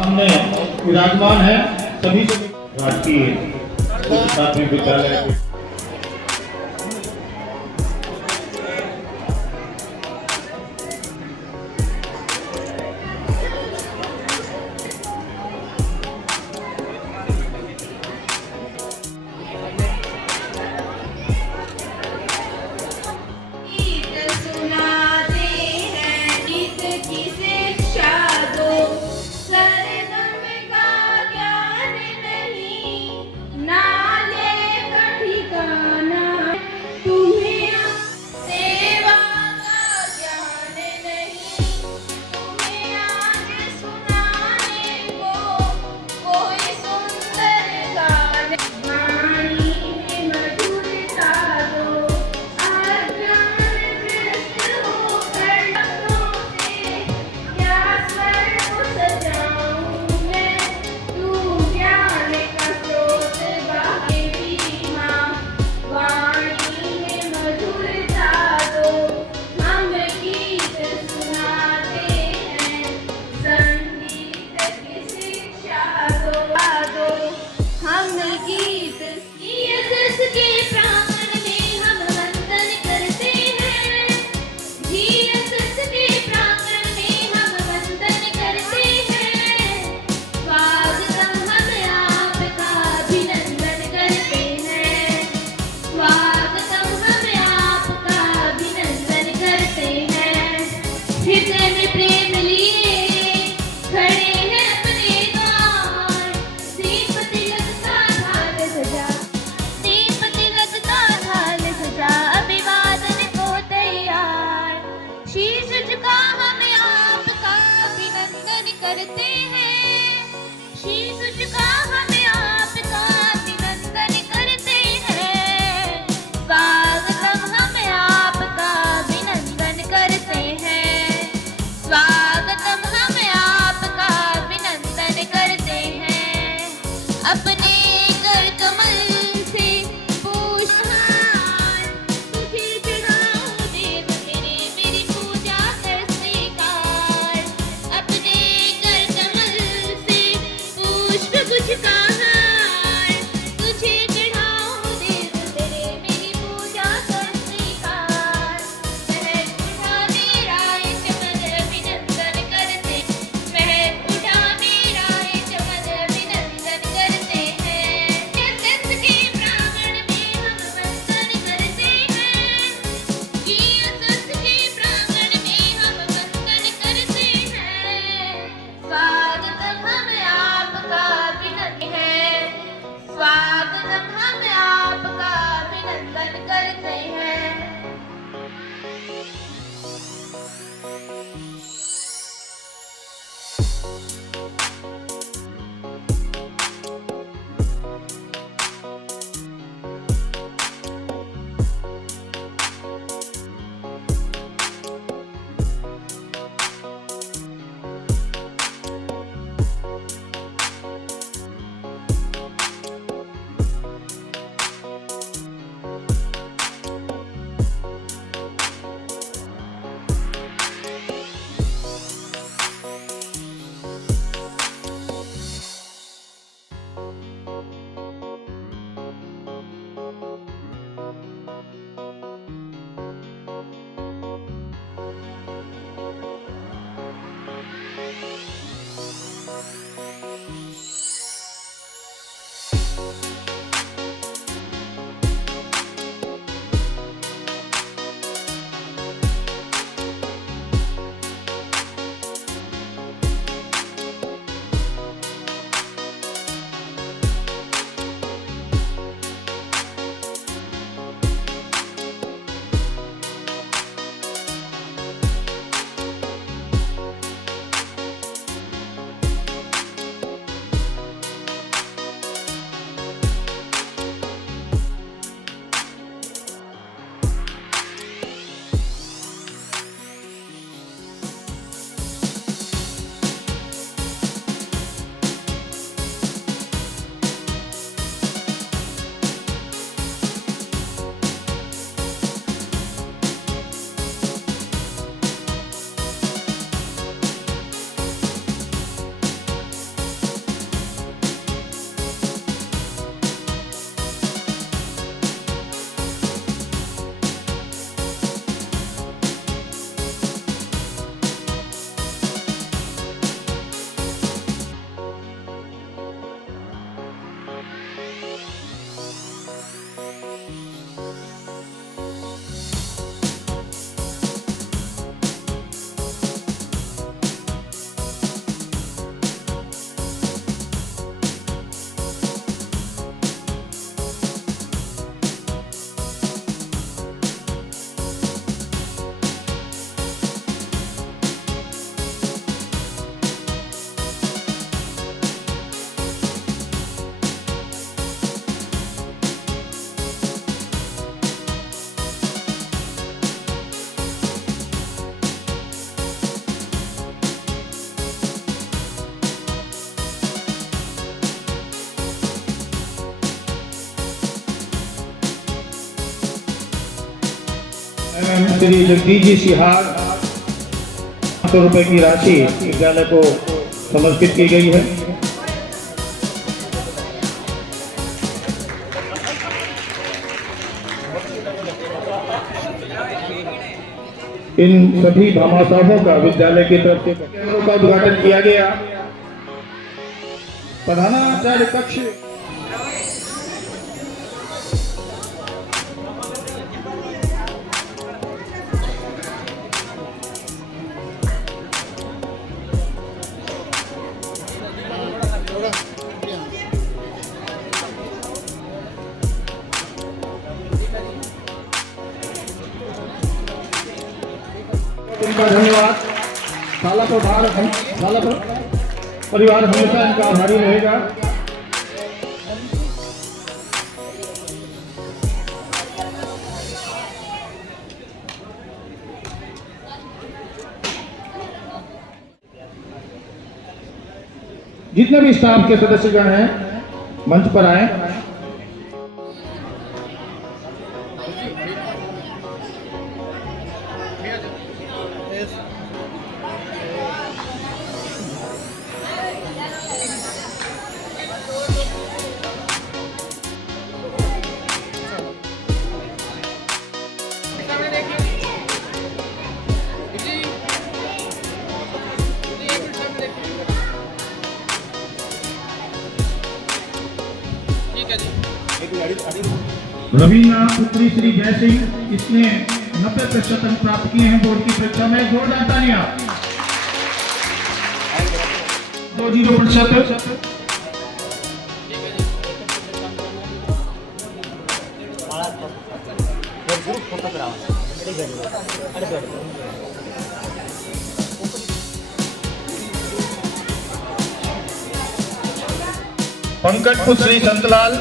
सामने विराजमान है सभी राजकीय प्राथमिक विद्यालय करते हैं शीश झुका हमें आपका अभिनंदन करते हैं स्वागतम हम आपका अभिनंदन करते हैं स्वागतम हम आपका अभिनंदन करते हैं अपने कर कमल से पुष्पहार तुझे चढ़ाऊं देव मेरे मेरी पूजा कर स्वीकार अपने कर कमल से पुष्प गुच्छ का हार तुझे चढ़ाऊं देव मेरे मेरी पूजा कर स्वीकार महक उठा मेरा ये चमन अभिनंदन करते महक उठा मेरा ये चमन अभिनंदन करते हैं संत के प्रांगण में हम वंदन करते हैं कि संत के प्रांगण में हम वंदन करते हैं स्वागतम हम आपका अभिनंदन है स्वागतम हम आपका अभिनंदन करते हैं एवं श्री जगदीश जी सिहार 500 रुपए की राशि विद्यालय को समर्पित की गई है। इन सभी भामाशाहों का विद्यालय की तरफ से केंद्रों का उद्घाटन किया गया। प्रधानाचार्य कक्ष इनका धन्यवाद। साला परिवार हमेशा इनका आभारी रहेगा। जितने भी स्टाफ के सदस्यगण हैं मंच पर आए। रवीना पुत्री श्री जय सिंह, इसने 90% अंक प्राप्त किए हैं बोर्ड की परीक्षा में। जोरदार तालियां। 20%। पंकज पुत्री संतलाल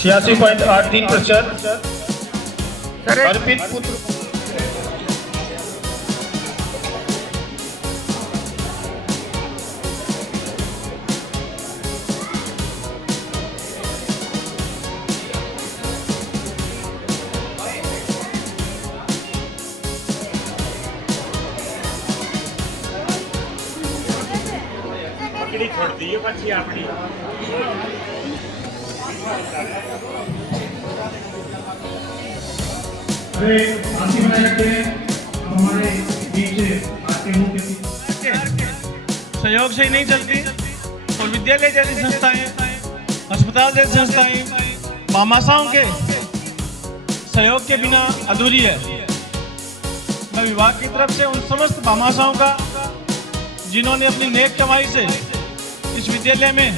86.83%। अर्पित पुत्र छोड़ दी बच्ची अपनी। अरे आरती बनाए रखते हैं हमारे बीच आके मुंह के सहयोग से ही नहीं चलती और विद्यालय जैसी संस्थाएं, अस्पताल जैसी संस्थाएं भामाशाहों के सहयोग के बिना अधूरी है। मैं विभाग की तरफ से उन समस्त भामाशाहों का जिन्होंने अपनी नेक कमाई से इस विद्यालय में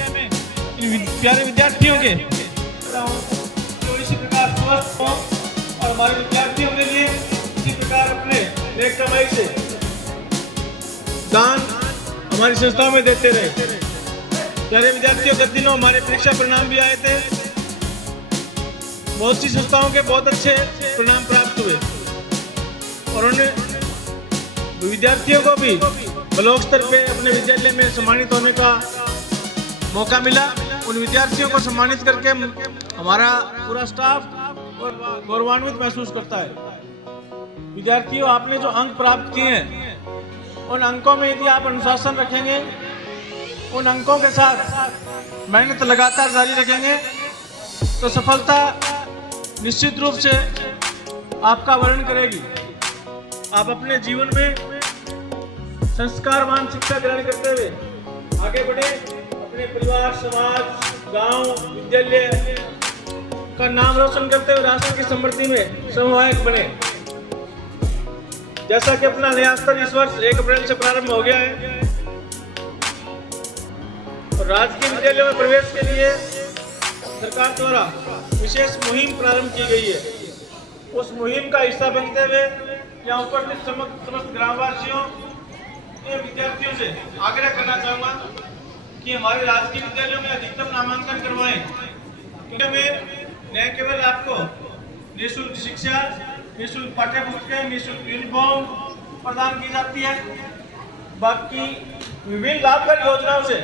इन प्यारे विद्यार्थियों के जो इसी प्रकार स्वस्थ हों और हमारे विद्यार्थियों के लिए इसी प्रकार अपने नेक कमाई से दान हमारी संस्था में देते रहे। प्यारे विद्यार्थियों, गत दिनों हमारे परीक्षा परिणाम भी आए थे। बहुत सी संस्थाओं के बहुत अच्छे परिणाम प्राप्त हुए और उन्हें विद्यार्थियों को भी ब्लॉक स्तर पे अपने विद्यालय में सम्मानित होने का मौका मिला। उन विद्यार्थियों को सम्मानित करके हमारा पूरा स्टाफ और गौरवान्वित महसूस करता है। विद्यार्थियों, आपने जो अंक प्राप्त किए हैं उन अंकों में यदि आप अनुशासन रखेंगे, उन अंकों के साथ मेहनत लगातार जारी रखेंगे तो सफलता निश्चित रूप से आपका वर्ण करेगी। आप अपने जीवन में संस्कारवान शिक्षा ग्रहण करते हुए आगे बढ़े, अपने परिवार, समाज, गांव, विद्यालय का नाम रोशन करते हुए राष्ट्र की समृद्धि में समवायक बने। जैसा कि अपना नया स्तर इस वर्ष 1 अप्रैल से प्रारंभ हो गया है और राजकीय विद्यालयों में प्रवेश के लिए सरकार द्वारा विशेष मुहिम प्रारंभ की गई है। उस मुहिम का हिस्सा बनते हुए यहाँ उपस्थित समस्त ग्रामवासियों एवं विद्यार्थियों से आग्रह करना चाहूँगा कि हमारे राजकीय विद्यालयों में अधिकतम नामांकन करवाएं, क्योंकि न केवल आपको निःशुल्क शिक्षा, निःशुल्क पाठ्य पुस्तकें, निःशुल्क यूनिफॉर्म प्रदान की जाती है, बाकी विभिन्न लाभकारी योजनाओं से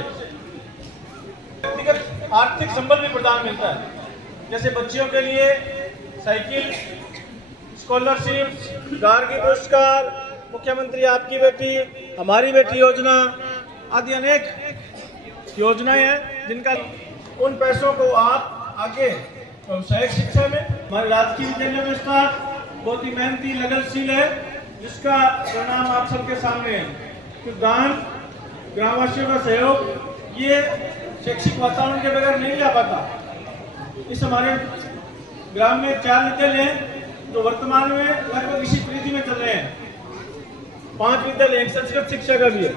व्यक्तिगत आर्थिक संबल भी प्रदान मिलता है। जैसे बच्चियों के लिए साइकिल, स्कॉलरशिप, गार्गी पुरस्कार, मुख्यमंत्री आपकी बेटी, हमारी बेटी योजना आदि अनेक योजनाएं हैं जिनका उन पैसों को आप आगे व्यावसायिक शिक्षा में हमारे राजकीय विद्यालय में स्टाफ बहुत ही मेहनती लगनशील है, जिसका परिणाम आप सबके सामने है कि दान, ग्रामवासियों का सहयोग ये शैक्षिक वातावरण के बगैर नहीं जा पाता। इस हमारे ग्राम में 4 विद्यालय हैं जो वर्तमान में लगभग इसी परिधि में चल रहे हैं। 5 विद्यालय, एक संस्कृत शिक्षा का भी है।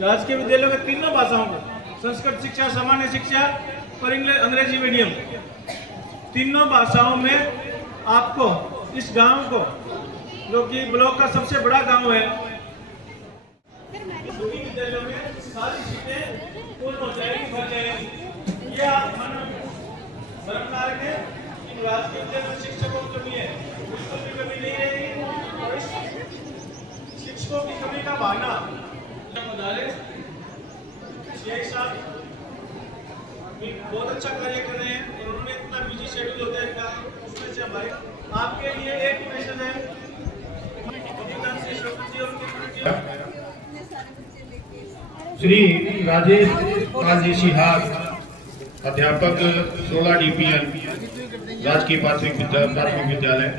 राजकीय विद्यालयों में तीनों भाषाओं में संस्कृत शिक्षा, सामान्य शिक्षा और अंग्रेजी मीडियम, तीनों भाषाओं में आपको इस गांव को, जो कि ब्लॉक का सबसे बड़ा गांव है, सभी विद्यालयों में सारी सीटें पूर्ण हो जाएगी, भर जाएगी। ये आप सरकार के राजकीय विद्यालय में शिक्षकों की कमी है, बिल्कुल भी कमी नहीं रहेगी। और इस शिक्षकों की कमी का बहाना बहुत अच्छा कार्य कर रहे हैं और उन्होंने इतना बिजी शेड्यूल होता है इनका, उसमें से हमारे आपके लिए एक मैसेज है। श्री राजेश काजी सिहाग, अध्यापक 16 DPN राजकीय प्राथमिक विद्यालय,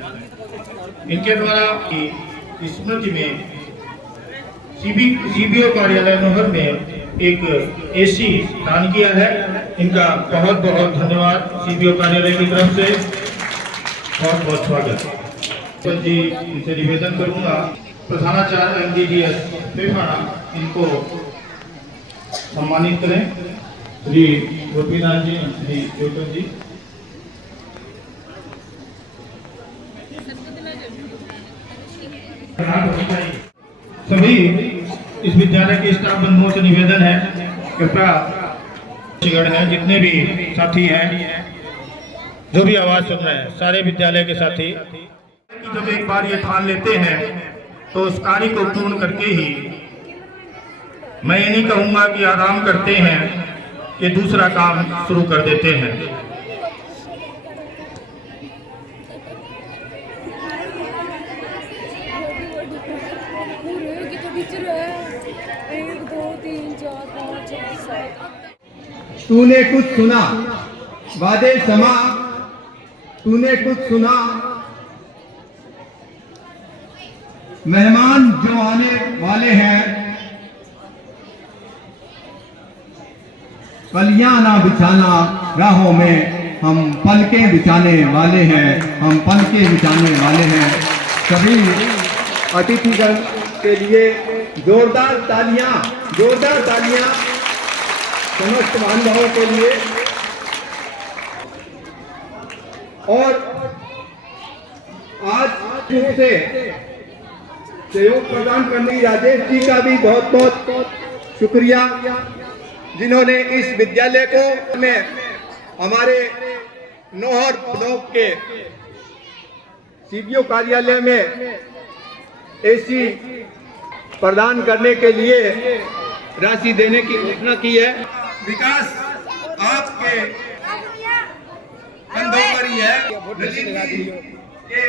इनके द्वारा स्मृति में CBO कार्यालय नोहर में एक AC दान किया है। इनका बहुत बहुत धन्यवाद CBO कार्यालय की तरफ से, बहुत बहुत स्वागत। तो जी इनसे निवेदन करूंगा प्रधानाचार्य MDDS पेफाना इनको सम्मानित करें। श्री गोपीनाथ जी, श्री ज्योति जी। सभी इस विद्यालय के स्टाफ बंधुओं से निवेदन है, कृपया है जितने भी साथी हैं, जो भी आवाज सुन रहे हैं, सारे विद्यालय के साथी, जब एक बार ये ठान लेते हैं तो उस कार्य को पूर्ण करके ही, मैं ये नहीं कहूंगा कि आराम करते हैं, कि दूसरा काम शुरू कर देते हैं। तूने कुछ सुना वादे समा, तूने कुछ सुना, मेहमान जो आने वाले हैं, कलियां ना बिछाना राहों में, हम पलकें बिछाने वाले हैं, हम पलकें बिछाने वाले हैं। सभी अतिथिगण के लिए जोरदार तालियां, जोरदार तालियां समस्त महानुभावों के लिए। और आज से सहयोग प्रदान करने राजेश जी का भी बहुत बहुत शुक्रिया, जिन्होंने इस विद्यालय को में हमारे नोहर ब्लॉक के CBO कार्यालय में AC प्रदान करने के लिए राशि देने की घोषणा की है। विकास आपके कंधों पर ही है। ये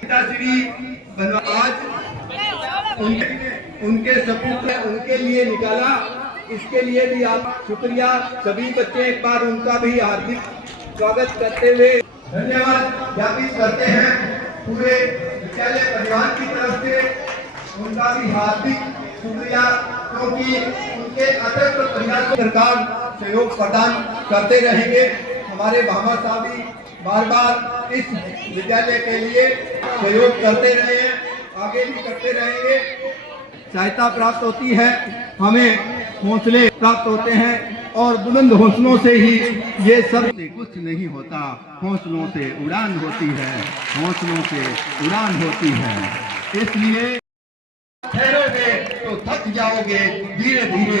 पिताश्री आज उनके सपूत ने उनके लिए निकाला, इसके लिए भी आप शुक्रिया। सभी बच्चे एक बार उनका भी हार्दिक स्वागत करते हुए धन्यवाद ज्ञापित करते हैं। पूरे विद्यालय परिवार की तरफ से उनका भी हार्दिक शुक्रिया, क्योंकि उनके अथक प्रयास सरकार सहयोग प्रदान करते रहेंगे। हमारे भामा साहब भी बार बार इस विद्यालय के लिए सहयोग करते रहे हैं, आगे भी करते रहेंगे। सहायता प्राप्त होती है, हमें हौसले प्राप्त होते हैं, और बुलंद हौसलों से ही ये सब से कुछ नहीं होता, हौसलों से उड़ान होती है, हौसलों से उड़ान होती है। इसलिए ठहरोगे तो थक जाओगे, धीरे धीरे